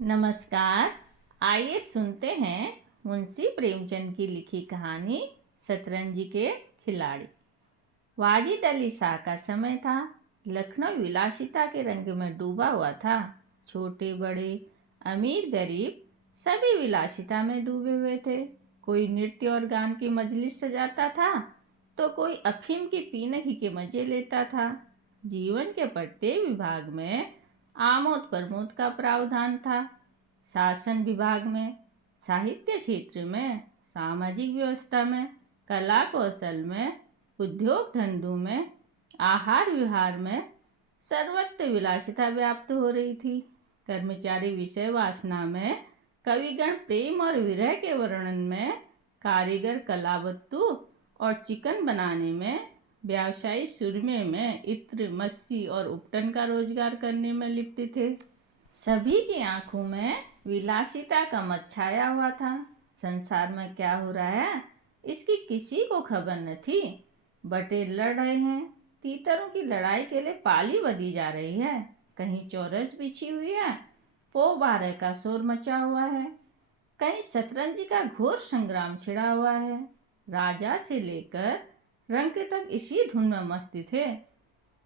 नमस्कार। आइए सुनते हैं मुंशी प्रेमचंद की लिखी कहानी शतरंज के खिलाड़ी। वाजिद अली शाह का समय था। लखनऊ विलासिता के रंग में डूबा हुआ था। छोटे बड़े, अमीर गरीब सभी विलासिता में डूबे हुए थे। कोई नृत्य और गान की मजलिस सजाता था तो कोई अफीम की पीने के मजे लेता था। जीवन के प्रत्येक विभाग में आमोद प्रमोद का प्रावधान था। शासन विभाग में, साहित्य क्षेत्र में, सामाजिक व्यवस्था में, कला कौशल में, उद्योग धंधों में, आहार विहार में सर्वत्र विलासिता व्याप्त हो रही थी। कर्मचारी विषय वासना में, कविगण प्रेम और विरह के वर्णन में, कारीगर कलावस्तु और चिकन बनाने में, व्यवसायी सुरमे में इत्र मस्सी और उपटन का रोजगार करने में लिप्त थे। सभी की आंखों में विलासिता का मत छाया हुआ था। संसार में क्या हो रहा है इसकी किसी को खबर न थी। बटेर लड़ रहे हैं, तीतरों की लड़ाई के लिए पाली बधी जा रही है, कहीं चौरस बिछी हुई है, पो 12 का शोर मचा हुआ है, कहीं शतरंज का घोर संग्राम छिड़ा हुआ है। राजा से लेकर रंक तक इसी धुन में मस्त थे।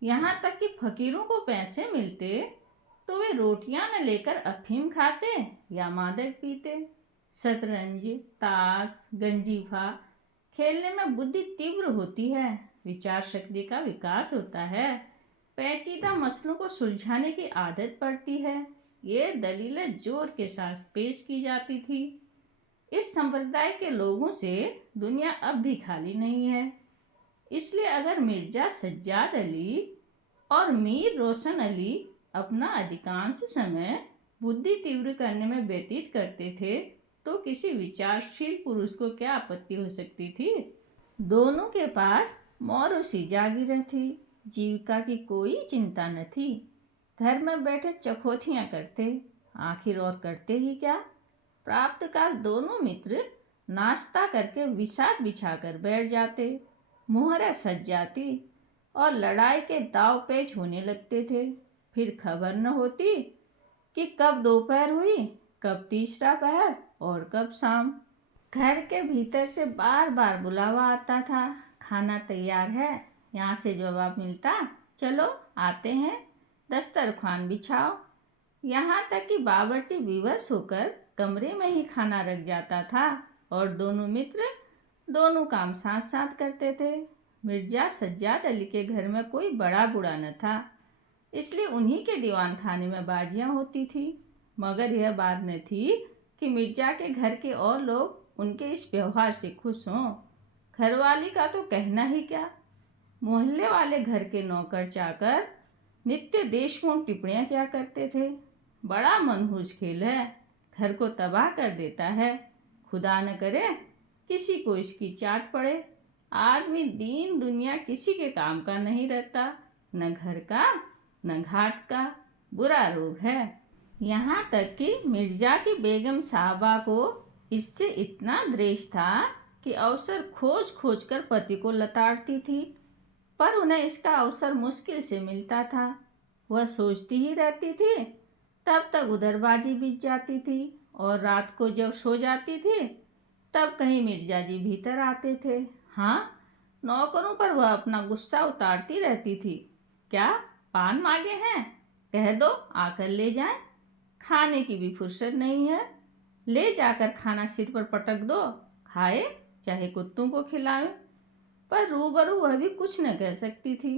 यहाँ तक कि फकीरों को पैसे मिलते तो वे रोटियां न लेकर अफीम खाते या मादक पीते। शतरंज, ताश, गंजीफा खेलने में बुद्धि तीव्र होती है, विचार शक्ति का विकास होता है, पेचीदा मसलों को सुलझाने की आदत पड़ती है। ये दलीलें जोर के साथ पेश की जाती थी। इस संप्रदाय के लोगों से दुनिया अब भी खाली नहीं है। इसलिए अगर मिर्जा सज्जाद अली और मीर रोशन अली अपना अधिकांश समय बुद्धि तीव्र करने में व्यतीत करते थे तो किसी विचारशील पुरुष को क्या आपत्ति हो सकती थी। दोनों के पास मौरूसी जागीरें थी, जीविका की कोई चिंता न थी। घर में बैठे चकोथियाँ करते, आखिर और करते ही क्या। प्राप्त काल दोनों मित्र नाश्ता करके विषाद बिछाकर बैठ जाते, मोहरें सज जाती और लड़ाई के दाव पेच होने लगते थे। फिर खबर न होती कि कब दोपहर हुई, कब तीसरा पहर और कब शाम। घर के भीतर से बार बार बुलावा आता था, खाना तैयार है। यहाँ से जवाब मिलता, चलो आते हैं, दस्तरखान बिछाओ। यहाँ तक कि बावर्ची विवश होकर कमरे में ही खाना रख जाता था और दोनों मित्र दोनों काम साथ साथ करते थे। मिर्जा सज्जाद अली के घर में कोई बड़ा बूढ़ा न था, इसलिए उन्हीं के दीवान खाने में बाजियां होती थी। मगर यह बात न थी कि मिर्जा के घर के और लोग उनके इस व्यवहार से खुश हों। घरवाली का तो कहना ही क्या, मोहल्ले वाले घर के नौकर चाकर नित्य देशपूर्ण टिप्पणियां क्या करते थे। बड़ा मनहूस खेल है, घर को तबाह कर देता है। खुदा न करे किसी को इसकी चाट पड़े। आदमी दीन दुनिया किसी के काम का नहीं रहता, न घर का न घाट का। बुरा रोग है। यहाँ तक कि मिर्जा की बेगम साहबा को इससे इतना द्वेष था कि अवसर खोज खोज कर पति को लताड़ती थी, पर उन्हें इसका अवसर मुश्किल से मिलता था। वह सोचती ही रहती थी, तब तक उधरबाजी बीत जाती थी और रात को जब सो जाती थी तब कहीं मिर्जा जी भीतर आते थे। हाँ, नौकरों पर वह अपना गुस्सा उतारती रहती थी। क्या पान मांगे हैं, कह दो आकर ले जाएं। खाने की भी फुर्सत नहीं है, ले जाकर खाना सिर पर पटक दो, खाए चाहे कुत्तों को खिलाए। पर रूबरू वह भी कुछ न कह सकती थी।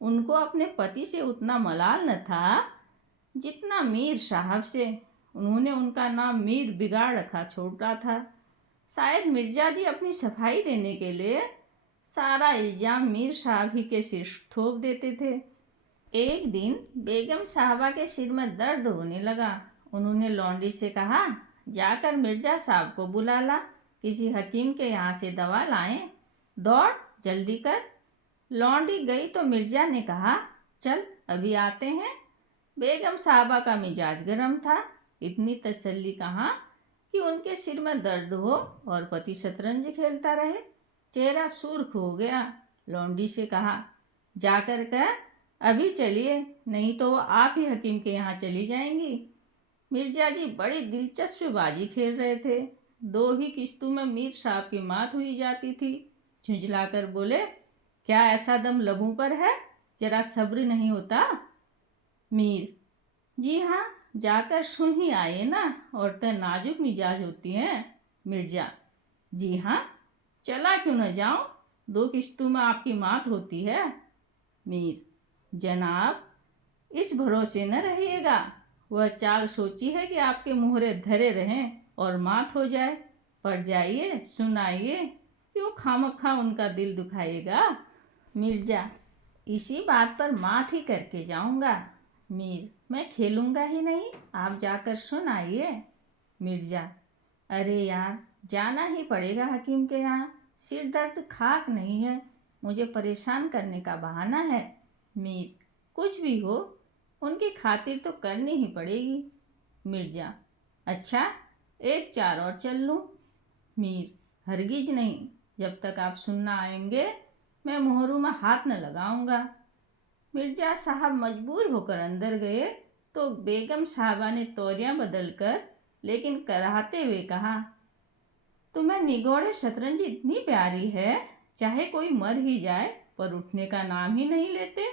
उनको अपने पति से उतना मलाल न था जितना मीर साहब से। उन्होंने उनका नाम मीर बिगाड़ रखा छोड़ा था। शायद मिर्जा जी अपनी सफाई देने के लिए सारा इल्जाम मीर साहब ही के सिर थोप देते थे। एक दिन बेगम साहबा के सिर में दर्द होने लगा। उन्होंने लौंडी से कहा, जाकर मिर्जा साहब को बुला ला, किसी हकीम के यहाँ से दवा लाएं। दौड़ जल्दी कर। लौंडी गई तो मिर्जा ने कहा, चल अभी आते हैं। बेगम साहबा का मिजाज गर्म था। इतनी तसल्ली कहाँ कि उनके सिर में दर्द हो और पति शतरंज खेलता रहे। चेहरा सुर्ख हो गया। लौंडी से कहा, जाकर कह अभी चलिए, नहीं तो वो आप ही हकीम के यहाँ चली जाएंगी। मिर्जा जी बड़ी दिलचस्प बाजी खेल रहे थे। 2 ही किस्तों में मीर साहब की मात हुई जाती थी। झुंझलाकर बोले, क्या ऐसा दम लबों पर है, जरा सब्र नहीं होता? मीर, जी हाँ, जाकर सुन ही आए ना, औरतें नाजुक मिजाज होती हैं। मिर्जा, जी हाँ, चला क्यों न जाऊं, 2 किस्तों में आपकी मात होती है। मीर, जनाब, इस भरोसे न रहिएगा, वह चाल सोची है कि आपके मुहरे धरे रहें और मात हो जाए। पर जाइए, सुनाइए, क्यों खामखा उनका दिल दुखाइएगा। मिर्जा, इसी बात पर मात ही करके जाऊंगा। मीर, मैं खेलूंगा ही नहीं, आप जाकर सुनाइए। मिर्जा, अरे यार, जाना ही पड़ेगा हकीम के यहाँ, सिर दर्द खाक नहीं है, मुझे परेशान करने का बहाना है। मीर, कुछ भी हो, उनकी खातिर तो करनी ही पड़ेगी। मिर्जा, अच्छा, 1 4 और चल लूँ। मीर, हरगिज नहीं, जब तक आप सुनना आएंगे मैं मोहरू में हाथ न लगाऊंगा। मिर्जा साहब मजबूर होकर अंदर गए तो बेगम साहबा ने तौरियां बदलकर लेकिन कराहते हुए कहा, तुम्हें निगोड़े शतरंज इतनी प्यारी है, चाहे कोई मर ही जाए पर उठने का नाम ही नहीं लेते।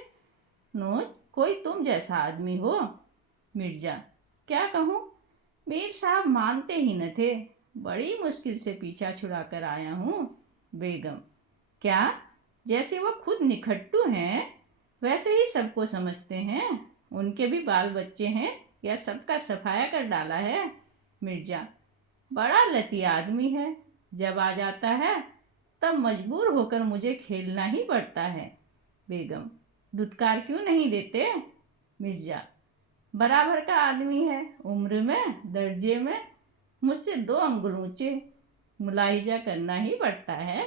नोज, कोई तुम जैसा आदमी हो। मिर्जा, क्या कहूँ, मीर साहब मानते ही न थे, बड़ी मुश्किल से पीछा छुड़ा कर आया हूँ। बेगम, क्या, जैसे वो खुद निखट्टू हैं वैसे ही सबको समझते हैं, उनके भी बाल बच्चे हैं या सबका सफाया कर डाला है। मिर्जा, बड़ा लती आदमी है, जब आ जाता है तब मजबूर होकर मुझे खेलना ही पड़ता है। बेगम, धुतकार क्यों नहीं देते। मिर्जा, बराबर का आदमी है, उम्र में दर्जे में मुझसे 2 अंगुल ऊंचे, मुलाहिजा करना ही पड़ता है।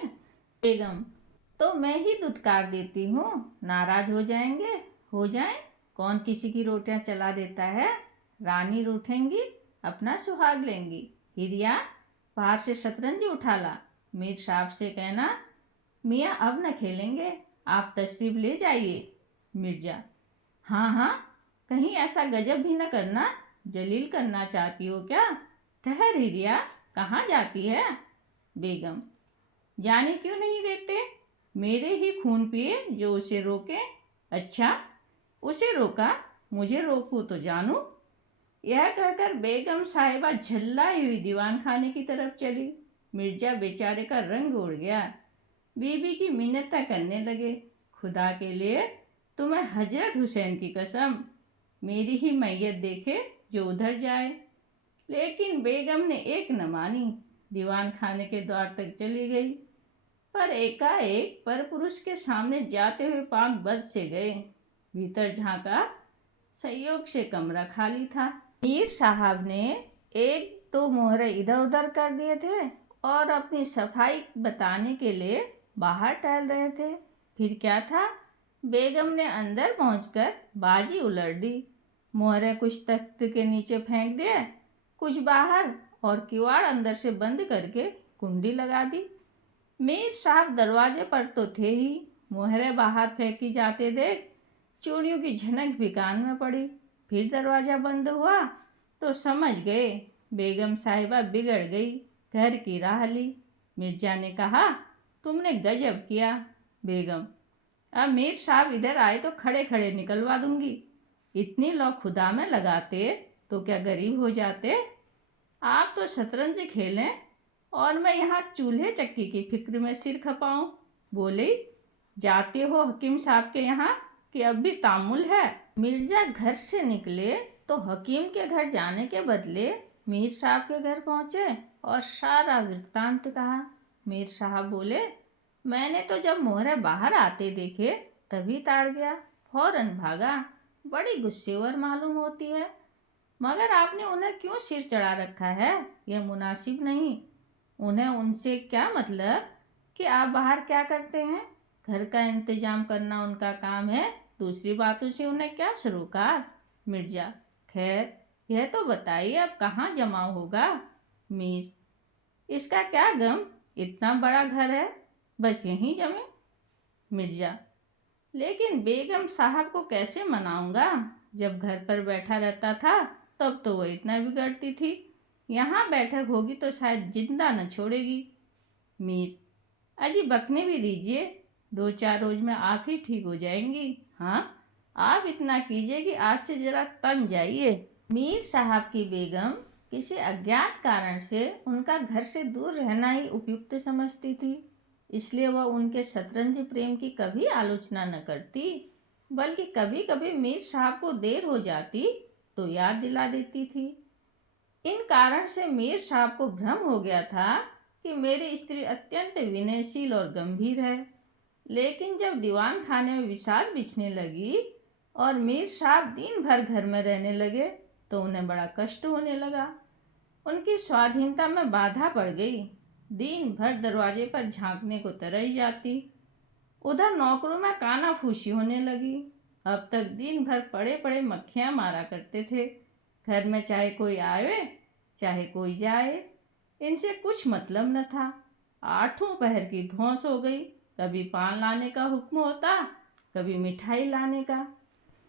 बेगम, तो मैं ही दुत्कार देती हूँ, नाराज हो जाएंगे, हो जाएं, कौन किसी की रोटियां चला देता है। रानी रूठेंगी, अपना सुहाग लेंगी। हिरिया, बाहर से शतरंज उठा ला, मीर साहब से कहना, मियाँ अब न खेलेंगे, आप तशरीफ ले जाइए। मिर्जा, हाँ हाँ, कहीं ऐसा गजब भी न करना, जलील करना चाहती हो क्या। ठहर हिरिया, कहाँ जाती है। बेगम, जाने क्यों नहीं देते, मेरे ही खून पिए जो उसे रोके। अच्छा, उसे रोका, मुझे रोकूं तो जानू। यह कहकर बेगम साहिबा झल्लाई हुई दीवान खाने की तरफ चली। मिर्जा बेचारे का रंग उड़ गया। बीबी की मिन्नतें करने लगे, खुदा के लिए, तुम्हें हजरत हुसैन की कसम, मेरी ही मैयत देखे जो उधर जाए। लेकिन बेगम ने एक न मानी, दीवान खाने के द्वार तक चली गई, पर एकाएक पर पुरुष के सामने जाते हुए पांव बद से गए। भीतर झांका, संयोग से कमरा खाली था। मीर साहब ने 1 2 मोहरे इधर उधर कर दिए थे और अपनी सफाई बताने के लिए बाहर टहल रहे थे। फिर क्या था, बेगम ने अंदर पहुंचकर बाजी उलट दी। मोहरे कुछ तख्त के नीचे फेंक दिए, कुछ बाहर, और किवाड़ अंदर से बंद करके कुंडी लगा दी। मीर साहब दरवाजे पर तो थे ही, मोहरे बाहर फेंकी जाते देख चूड़ियों की झनक भी कान में पड़ी। फिर दरवाज़ा बंद हुआ तो समझ गए बेगम साहिबा बिगड़ गई, घर की राह ली। मिर्जा ने कहा, तुमने गजब किया। बेगम, अब मीर साहब इधर आए तो खड़े खड़े निकलवा दूंगी। इतनी लौ खुदा में लगाते तो क्या गरीब हो जाते। आप तो शतरंज खेलें और मैं यहाँ चूल्हे चक्की की फिक्र में सिर खपाऊं। बोली, जाते हो हकीम साहब के यहाँ कि अब भी तामुल है। मिर्जा घर से निकले तो हकीम के घर जाने के बदले मीर साहब के घर पहुँचे और सारा वृत्तांत कहा। मीर साहब बोले, मैंने तो जब मोहरे बाहर आते देखे तभी ताड़ गया, फौरन भागा, बड़ी गुस्सेवर मालूम होती है, मगर आपने उन्हें क्यों सिर चढ़ा रखा है, यह मुनासिब नहीं। उन्हें उनसे क्या मतलब कि आप बाहर क्या करते हैं, घर का इंतजाम करना उनका काम है, दूसरी बातों से उन्हें क्या सरोकार। मिर्जा, खैर यह तो बताइए अब कहाँ जमा होगा। मीर, इसका क्या गम, इतना बड़ा घर है, बस यहीं जमे। मिर्जा, लेकिन बेगम साहब को कैसे मनाऊंगा, जब घर पर बैठा रहता था तब तो वह इतना बिगड़ती थी, यहाँ बैठक होगी तो शायद जिंदा न छोड़ेगी। मीर: अजी बकने भी दीजिए, 2-4 रोज में आप ही ठीक हो जाएंगी। हाँ, आप इतना कीजिए कि आज से जरा तन जाइए। मीर साहब की बेगम किसी अज्ञात कारण से उनका घर से दूर रहना ही उपयुक्त समझती थी, इसलिए वह उनके शतरंज प्रेम की कभी आलोचना न करती, बल्कि कभी कभी मीर साहब को देर हो जाती तो याद दिला देती थी। इन कारण से मीर साहब को भ्रम हो गया था कि मेरी स्त्री अत्यंत विनयशील और गंभीर है, लेकिन जब दीवान खाने में विषाद बिछने लगी और मीर साहब दिन भर घर में रहने लगे तो उन्हें बड़ा कष्ट होने लगा। उनकी स्वाधीनता में बाधा पड़ गई। दिन भर दरवाजे पर झांकने को तरस जाती, उधर नौकरों में कानाफूसी होने लगी। अब तक दिन भर पड़े पड़े मक्खियां मारा करते थे। घर में चाहे कोई आवे चाहे कोई जाए, इनसे कुछ मतलब न था। 8 पहर की धौंस हो गई, कभी पान लाने का हुक्म होता, कभी मिठाई लाने का,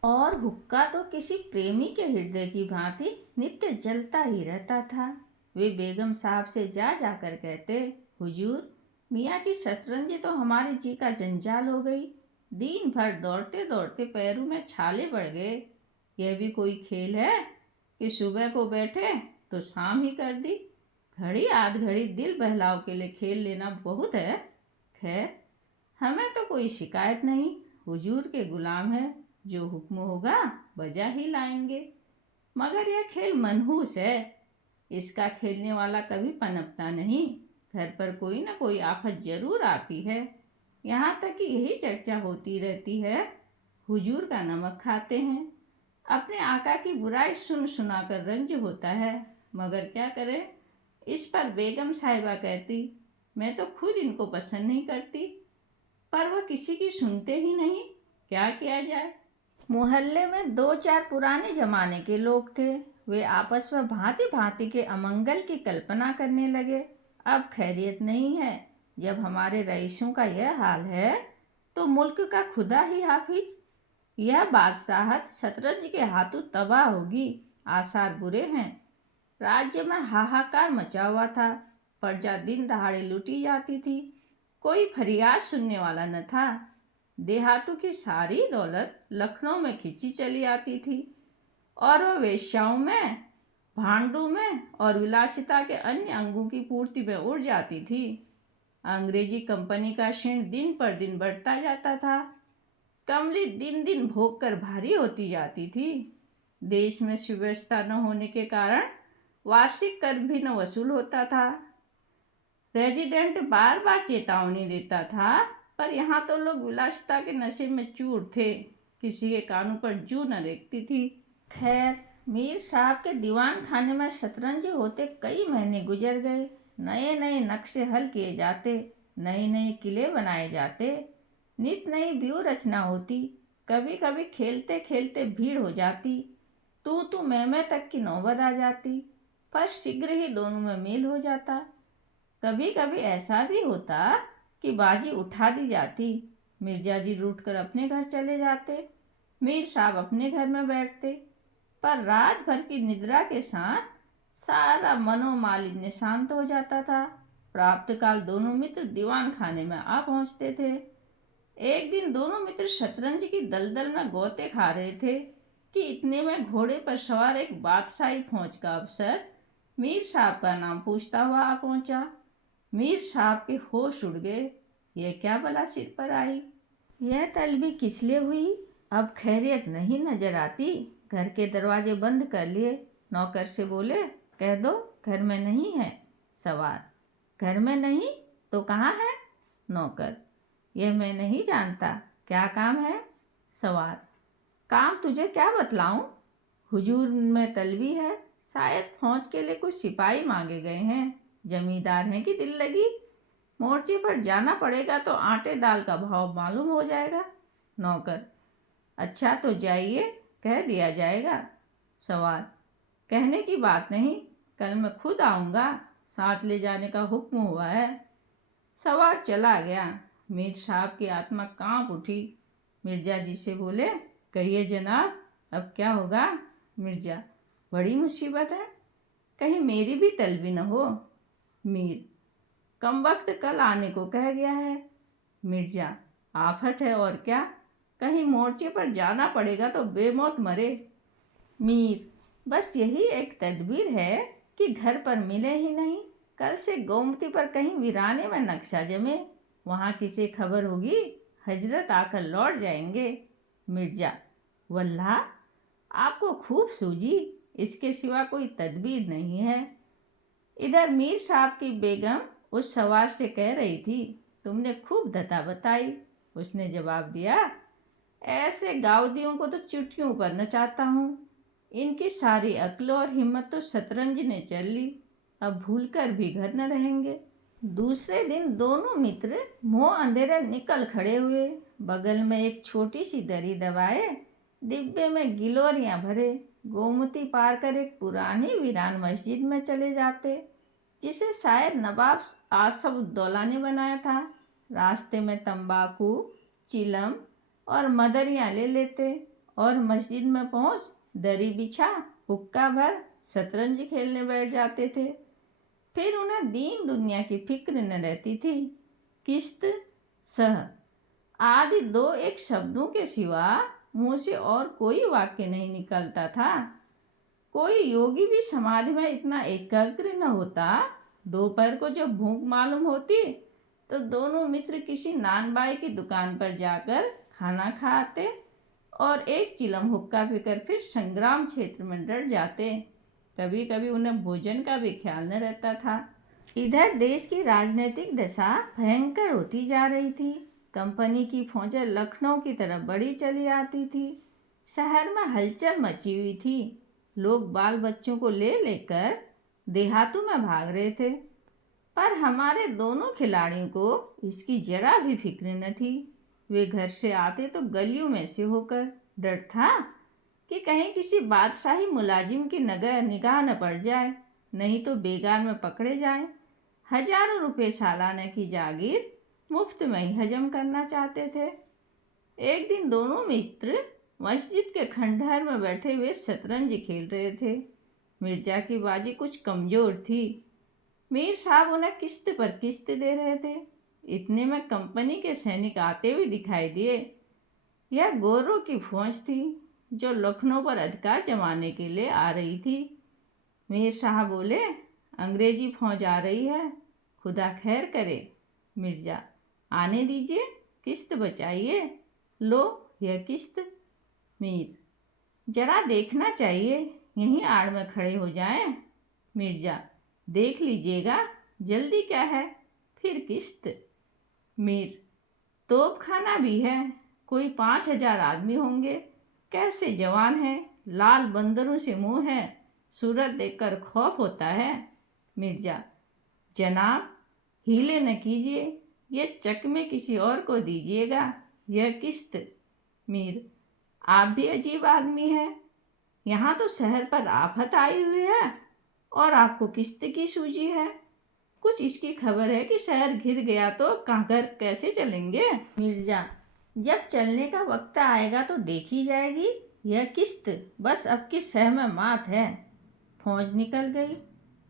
और हुक्का तो किसी प्रेमी के हृदय की भांति नित्य जलता ही रहता था। वे बेगम साहब से जा जाकर कहते, हुजूर, मियाँ की शतरंज तो हमारे जी का जंजाल हो गई। दिन भर दौड़ते दौड़ते पैरों में छाले पड़ गए। यह भी कोई खेल है कि सुबह को बैठे तो शाम ही कर दी। घड़ी आध घड़ी दिल बहलाव के लिए खेल लेना बहुत है। खैर, हमें तो कोई शिकायत नहीं, हुजूर के गुलाम है, जो हुक्म होगा बजा ही लाएंगे। मगर यह खेल मनहूस है, इसका खेलने वाला कभी पनपता नहीं। घर पर कोई न कोई आफत जरूर आती है। यहाँ तक कि यही चर्चा होती रहती है, हुजूर का नमक खाते हैं। अपने आका की बुराई सुन सुनाकर रंज होता है, मगर क्या करें। इस पर बेगम साहिबा कहती, मैं तो खुद इनको पसंद नहीं करती, पर वह किसी की सुनते ही नहीं, क्या किया जाए। मोहल्ले में 2-4 पुराने जमाने के लोग थे। वे आपस में भांति भांति के अमंगल की कल्पना करने लगे। अब खैरियत नहीं है। जब हमारे रईसों का यह हाल है तो मुल्क का खुदा ही हाफिज। यह बादशाहत शतरंज के हाथों तबाह होगी। आसार बुरे हैं। राज्य में हाहाकार मचा हुआ था। प्रजा दिन दहाड़े लूटी जाती थी। कोई फरियाद सुनने वाला न था। देहातों की सारी दौलत लखनऊ में खींची चली आती थी और वह वेश्याओं में, भांडों में और विलासिता के अन्य अंगों की पूर्ति में उड़ जाती थी। अंग्रेजी कंपनी का ऋण दिन पर दिन बढ़ता जाता था। कमली दिन दिन भोग कर भारी होती जाती थी। देश में सुव्यवस्था न होने के कारण वार्षिक कर भी न वसूल होता था। रेजिडेंट बार बार चेतावनी देता था, पर यहाँ तो लोग विलासिता के नशे में चूर थे। किसी के कानों पर जू न रेखती थी। खैर, मीर साहब के दीवान खाने में शतरंज होते कई महीने गुजर गए। नए नए नक्शे हल किए जाते, नए नए किले बनाए जाते, नित नई व्यूह रचना होती। कभी कभी खेलते खेलते भीड़ हो जाती, तू मैं तक की नौबत आ जाती, पर शीघ्र ही दोनों में मेल हो जाता। कभी कभी ऐसा भी होता कि बाजी उठा दी जाती। मिर्जा जी रूठ कर अपने घर चले जाते, मीर साहब अपने घर में बैठते, पर रात भर की निद्रा के साथ सारा मनोमालिन्य शांत हो जाता था। प्राप्त काल दोनों मित्र दीवान खाने में आ पहुंचते थे। एक दिन दोनों मित्र शतरंज की दलदल में गोते खा रहे थे कि इतने में घोड़े पर सवार एक बादशाही फौज का अफसर मीर साहब का नाम पूछता हुआ आ पहुंचा। मीर साहब के होश उड़ गए। यह क्या बला सिर पर आई। यह तलबी किस लिए हुई। अब खैरियत नहीं नजर आती। घर के दरवाजे बंद कर लिए। नौकर से बोले, कह दो घर में नहीं है। सवार, घर में नहीं तो कहाँ है। नौकर, यह मैं नहीं जानता, क्या काम है। सवार, काम तुझे क्या बतलाऊं। हुजूर में तलबी है, शायद फौज के लिए कुछ सिपाही मांगे गए हैं। जमींदार हैं कि दिल लगी। मोर्चे पर जाना पड़ेगा तो आटे दाल का भाव मालूम हो जाएगा। नौकर, अच्छा तो जाइए, कह दिया जाएगा। सवार, कहने की बात नहीं, कल मैं खुद आऊँगा, साथ ले जाने का हुक्म हुआ है। सवार चला गया। मीर साहब की आत्मा कांप उठी। मिर्जा जी से बोले, कहिए जनाब, अब क्या होगा। मिर्जा, बड़ी मुसीबत है, कहीं मेरी भी तलबी न हो। मीर, कम वक्त कल आने को कह गया है। मिर्जा, आफत है और क्या, कहीं मोर्चे पर जाना पड़ेगा तो बेमौत मरे। मीर, बस यही एक तदबीर है कि घर पर मिले ही नहीं। कल से गोमती पर कहीं वीराने में नक्शा जमे, वहाँ किसे खबर होगी, हजरत आकर लौट जाएंगे। मिर्जा, वल्लाह आपको खूब सूझी, इसके सिवा कोई तदबीर नहीं है। इधर मीर साहब की बेगम उस सवार से कह रही थी, तुमने खूब धता बताई। उसने जवाब दिया, ऐसे गाउदियों को तो चुटकियों पर नचाता हूँ। इनकी सारी अक्ल और हिम्मत तो शतरंज ने चल ली, अब भूलकर भी घर न रहेंगे। दूसरे दिन दोनों मित्र मुंह अंधेरे निकल खड़े हुए। बगल में एक छोटी सी दरी दबाए, डिब्बे में गिलोरियां भरे, गोमती पार कर एक पुरानी वीरान मस्जिद में चले जाते, जिसे शायद नवाब आसफउद्दौला ने बनाया था। रास्ते में तंबाकू, चिलम और मदरियाँ ले लेते और मस्जिद में पहुंच दरी बिछा हुक्का भर शतरंज खेलने बैठ जाते थे। फिर उन्हें दीन दुनिया की फिक्र न रहती थी। किस्त, सह आदि दो एक शब्दों के सिवा मुंह से और कोई वाक्य नहीं निकलता था। कोई योगी भी समाधि में इतना एकाग्र न होता। दोपहर को जब भूख मालूम होती तो दोनों मित्र किसी नानबाई की दुकान पर जाकर खाना खाते और एक चिलम हुक्का पीकर फिर संग्राम क्षेत्र में डट जाते। कभी कभी उन्हें भोजन का भी ख्याल न रहता था। इधर देश की राजनीतिक दशा भयंकर होती जा रही थी। कंपनी की फौजें लखनऊ की तरफ बढ़ी चली आती थी। शहर में हलचल मची हुई थी। लोग बाल बच्चों को ले लेकर देहातों में भाग रहे थे, पर हमारे दोनों खिलाड़ियों को इसकी जरा भी फिक्र न थी। वे घर से आते तो गलियों में से होकर, डर था कि कहीं किसी बादशाही मुलाजिम की निगाह न पड़ जाए, नहीं तो बेगार में पकड़े जाएं। हजारों रुपए सालाना की जागीर मुफ्त में ही हजम करना चाहते थे। एक दिन दोनों मित्र मस्जिद के खंडहर में बैठे हुए शतरंज खेल रहे थे। मिर्जा की बाजी कुछ कमजोर थी। मीर साहब उन्हें किस्त पर किस्त दे रहे थे। इतने में कंपनी के सैनिक आते हुए दिखाई दिए। यह गोरों की फौज थी जो लखनऊ पर अधिकार जमाने के लिए आ रही थी। मीर साहब बोले, अंग्रेजी फौज आ रही है, खुदा खैर करे। मिर्जा, आने दीजिए, किस्त बचाइए, लो यह किस्त। मीर, जरा देखना चाहिए, यहीं आड़ में खड़े हो जाएं। मिर्जा, देख लीजिएगा, जल्दी क्या है, फिर किस्त। मीर, तोपखाना भी है, कोई 5,000 आदमी होंगे, कैसे जवान है, लाल बंदरों से मुंह है, सूरत देखकर खौफ होता है। मिर्जा, जनाब हीले न कीजिए, ये चकमे किसी और को दीजिएगा, यह किस्त। मीर, आप भी अजीब आदमी हैं, यहाँ तो शहर पर आफत आई हुई है और आपको किस्त की सूझी है। कुछ इसकी खबर है कि शहर घिर गया तो कहाँ घर कैसे चलेंगे। मिर्जा, जब चलने का वक्त आएगा तो देखी जाएगी, यह किस्त बस अब की सह में मात है। फौज निकल गई।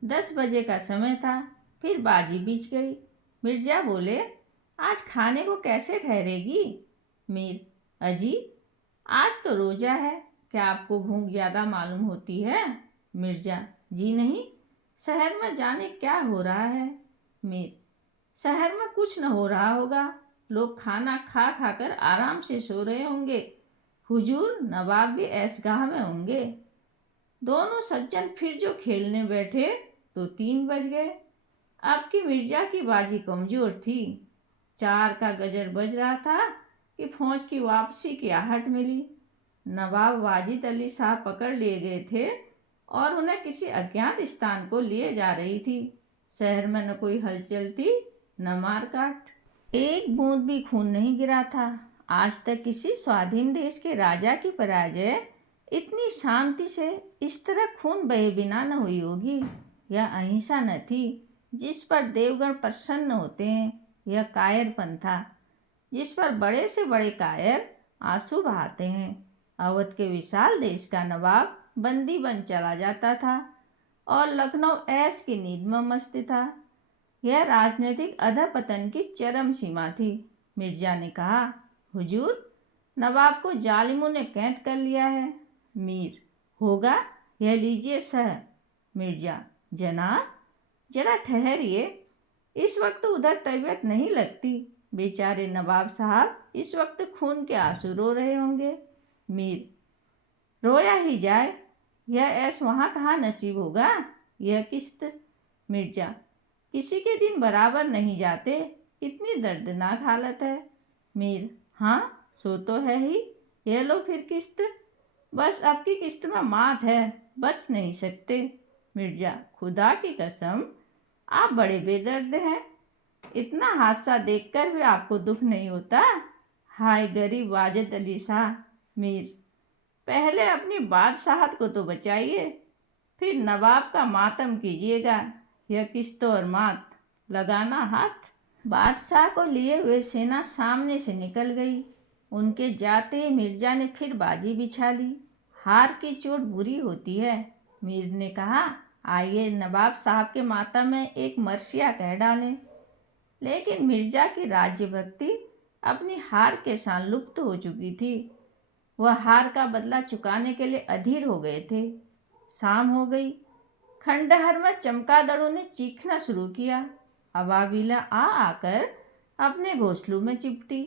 10 बजे का समय था, फिर बाजी बीच गई। मिर्जा बोले, आज खाने को कैसे ठहरेगी। मीर, अजी आज तो रोजा है, क्या आपको भूख ज़्यादा मालूम होती है। मिर्जा, जी नहीं, शहर में जाने क्या हो रहा है। मीर, शहर में कुछ न हो रहा होगा, लोग खाना खा खाकर आराम से सो रहे होंगे। हुजूर नवाब भी ऐशगाह में होंगे। दोनों सज्जन फिर जो खेलने बैठे तो 3 बज गए। अब की मिर्जा की बाजी कमजोर थी। 4 का गजर बज रहा था कि फौज की वापसी की आहट मिली। नवाब वाजिद अली साहब पकड़ लिए गए थे और उन्हें किसी अज्ञात स्थान को लिए जा रही थी। शहर में न कोई हलचल थी, न मारकाट, एक बूंद भी खून नहीं गिरा था। आज तक किसी स्वाधीन देश के राजा की पराजय इतनी शांति से इस तरह खून बहे बिना न हुई होगी। यह अहिंसा न थी जिस पर देवगण प्रसन्न होते हैं, यह कायरपन था जिस पर बड़े से बड़े कायर आंसू बहाते हैं। अवध के विशाल देश का नवाब बंदी बन चला जाता था और लखनऊ ऐश की नींद में मस्त था। यह राजनीतिक अधपतन की चरम सीमा थी। मिर्जा ने कहा, हुजूर, नवाब को जालिमों ने कैद कर लिया है। मीर, होगा, यह लीजिए सह। मिर्जा, जनाब, जरा ठहरिए, इस वक्त उधर तबीयत नहीं लगती। बेचारे नवाब साहब इस वक्त खून के आंसू रो रहे होंगे। मीर, रोया ही जाए, यह ऐश वहाँ कहाँ नसीब होगा, यह किस्त। मिर्जा, किसी के दिन बराबर नहीं जाते, इतनी दर्दनाक हालत है। मीर, हाँ सो तो है ही, यह लो फिर किस्त। बस अब की किस्त में मात है, बच नहीं सकते। मिर्जा, खुदा की कसम, आप बड़े बेदर्द हैं, इतना हादसा देखकर भी आपको दुख नहीं होता। हाय गरीब वाजिद अली शाह। मीर, पहले अपनी बादशाहत को तो बचाइए, फिर नवाब का मातम कीजिएगा। यह किस्त और मात, लगाना हाथ। बादशाह को लिए हुए सेना सामने से निकल गई। उनके जाते ही मिर्जा ने फिर बाजी बिछा ली। हार की चोट बुरी होती है। मीर ने कहा, आइए नवाब साहब के मातम में एक मरसिया कह डालें। लेकिन मिर्जा की राज्य भक्ति अपनी हार के साथ लुप्त हो चुकी थी। वह हार का बदला चुकाने के लिए अधीर हो गए थे। शाम हो गई। खंडहर में चमगादड़ों ने चीखना शुरू किया। अबाबिला आ आकर अपने घोंसलों में चिपटी,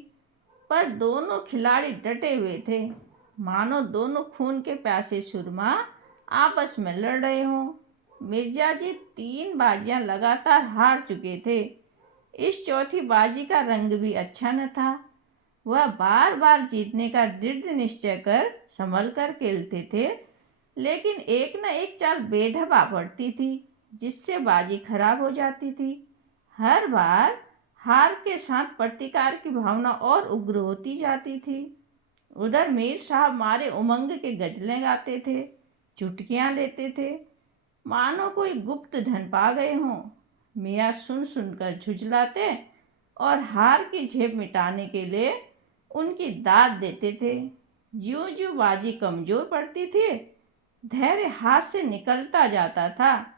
पर दोनों खिलाड़ी डटे हुए थे, मानो दोनों खून के प्यासे सुरमा आपस में लड़ रहे हों। मिर्जा जी 3 बाजियां लगातार हार चुके थे। इस चौथी बाजी का रंग भी अच्छा न था। वह बार बार जीतने का दृढ़ निश्चय कर संभल कर खेलते थे, लेकिन एक न एक चाल बेढबा पड़ती थी, जिससे बाजी खराब हो जाती थी। हर बार हार के साथ प्रतिकार की भावना और उग्र होती जाती थी। उधर मीर साहब मारे उमंग के गजलें गाते थे, चुटकियां लेते थे, मानो कोई गुप्त धन पा गए हों। मियाँ सुन सुनकर झुंझलाते और हार की झेप मिटाने के लिए उनकी दाद देते थे। यूं यूं बाजी कमजोर पड़ती थी, धैर्य हाथ से निकलता जाता था,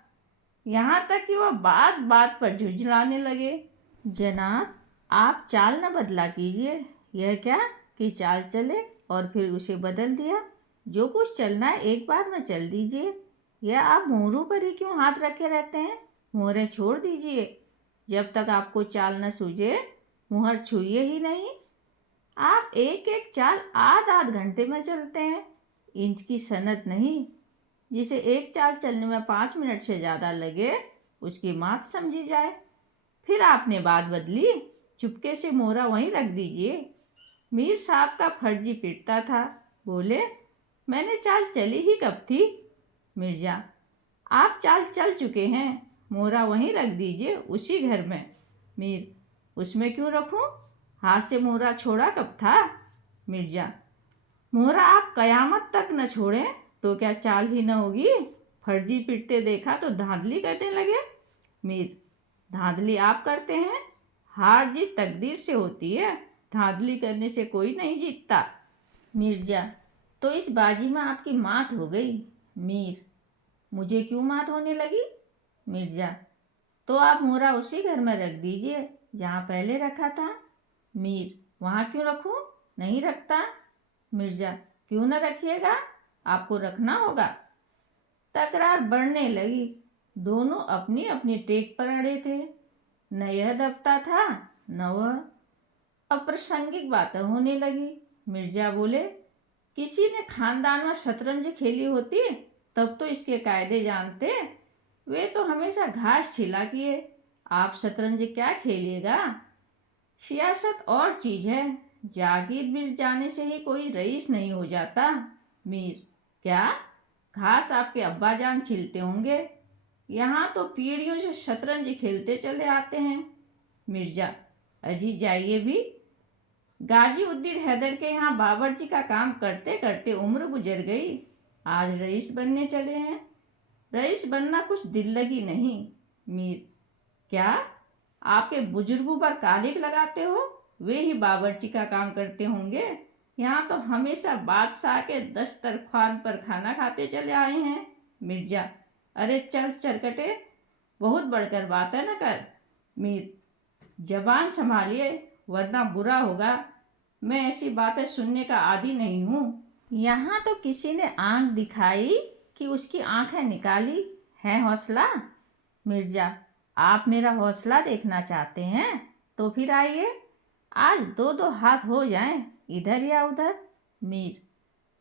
यहाँ तक कि वह बात बात पर झुंझलाने लगे। जनाब, आप चाल न बदला कीजिए। यह क्या कि चाल चले और फिर उसे बदल दिया। जो कुछ चलना है एक बार में चल दीजिए। यह आप मोहरों पर ही क्यों हाथ रखे रहते हैं? मोहरें छोड़ दीजिए। जब तक आपको चाल न सूझे, मुहर छुइए ही नहीं। आप एक एक चाल आध आध घंटे में चलते हैं। इंच की सनत नहीं। जिसे एक चाल चलने में 5 मिनट से ज़्यादा लगे, उसकी मात समझी जाए। फिर आपने बात बदली, चुपके से मोहरा वहीं रख दीजिए। मीर साहब का फर्जी पिटता था। बोले, मैंने चाल चली ही कब थी? मिर्जा, आप चाल चल चुके हैं, मोहरा वहीं रख दीजिए, उसी घर में। मीर, उसमें क्यों रखूं? हाथ से मोहरा छोड़ा कब था? मिर्जा, मोहरा आप कयामत तक न छोड़ें तो क्या चाल ही न होगी? फर्जी पिटते देखा तो धांधली करने लगे। मीर, धांधली आप करते हैं। हार जीत तकदीर से होती है, धांधली करने से कोई नहीं जीतता। मिर्जा, तो इस बाजी में आपकी मात हो गई। मीर, मुझे क्यों मात होने लगी? मिर्जा, तो आप मोहरा उसी घर में रख दीजिए जहाँ पहले रखा था। मीर, वहाँ क्यों रखूं? नहीं रखता। मिर्जा, क्यों न रखिएगा, आपको रखना होगा। तकरार बढ़ने लगी। दोनों अपनी अपनी टेक पर अड़े थे। न यह दबता था, न वह। अप्रासंगिक बातें होने लगी। मिर्जा बोले, किसी ने खानदान में शतरंज खेली होती तब तो इसके कायदे जानते। वे तो हमेशा घास छिला किए, आप शतरंज क्या खेलिएगा? सियासत और चीज है, जागीर मिल जाने से ही कोई रईस नहीं हो जाता। मीर, क्या घास आपके अब्बा जान छिलते होंगे? यहाँ तो पीढ़ियों से शतरंज खेलते चले आते हैं। मिर्जा, अजी जाइए भी। गाजी उद्दीन हैदर के यहाँ बावर्ची का काम करते करते उम्र गुजर गई, आज रईस बनने चले हैं। रईस बनना कुछ दिल लगी नहीं। मीर, क्या आपके बुजुर्गों पर कालिक लगाते हो? वे ही बावर्ची का काम करते होंगे। यहाँ तो हमेशा बादशाह के दस्तरख्वान पर खाना खाते चले आए हैं। मिर्जा, अरे चल चरकटे, बहुत बढ़कर बात है न कर। मीर, जबान संभालिए वरना बुरा होगा। मैं ऐसी बातें सुनने का आदी नहीं हूँ। यहाँ तो किसी ने आंख दिखाई कि उसकी आंखें निकाली है। हौसला? मिर्जा, आप मेरा हौसला देखना चाहते हैं तो फिर आइए, आज दो दो हाथ हो जाएं, इधर या उधर। मीर,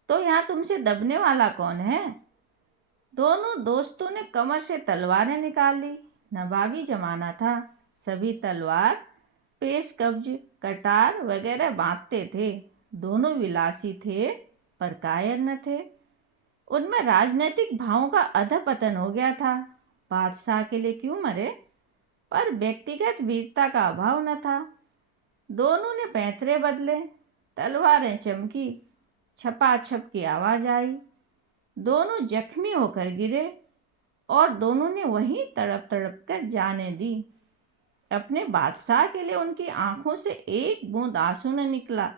तो यहाँ तुमसे दबने वाला कौन है? दोनों दोस्तों ने कमर से तलवारें निकाल ली। नवाबी जमाना था, सभी तलवार, पेश कब्ज, कटार वगैरह बांधते थे। दोनों विलासी थे पर कायर न थे। उनमें राजनीतिक भावों का अधपतन हो गया था। बादशाह के लिए क्यों मरे, पर व्यक्तिगत वीरता का अभाव न था। दोनों ने पैंतरे बदले, तलवारें चमकी, छपाछप की आवाज आई। दोनों जख्मी होकर गिरे और दोनों ने वहीं तड़प तड़प कर जाने दी। अपने बादशाह के लिए उनकी आंखों से एक बूंद आंसू न निकला।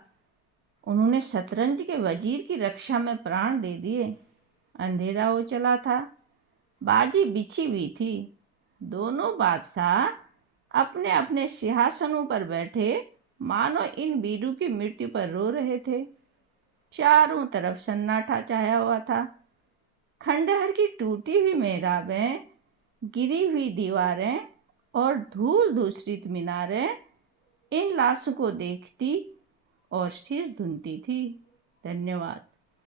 उन्होंने शतरंज के वजीर की रक्षा में प्राण दे दिए। अंधेरा हो चला था, बाजी बिछी हुई थी। दोनों बादशाह अपने अपने सिंहासनों पर बैठे मानो इन वीरों की मृत्यु पर रो रहे थे। चारों तरफ सन्नाटा छाया हुआ था। खंडहर की टूटी हुई मेहराबें, गिरी हुई दीवारें और धूल धूसरित मीनारें इन लाशों को देखती और सिर धुनती थी। धन्यवाद।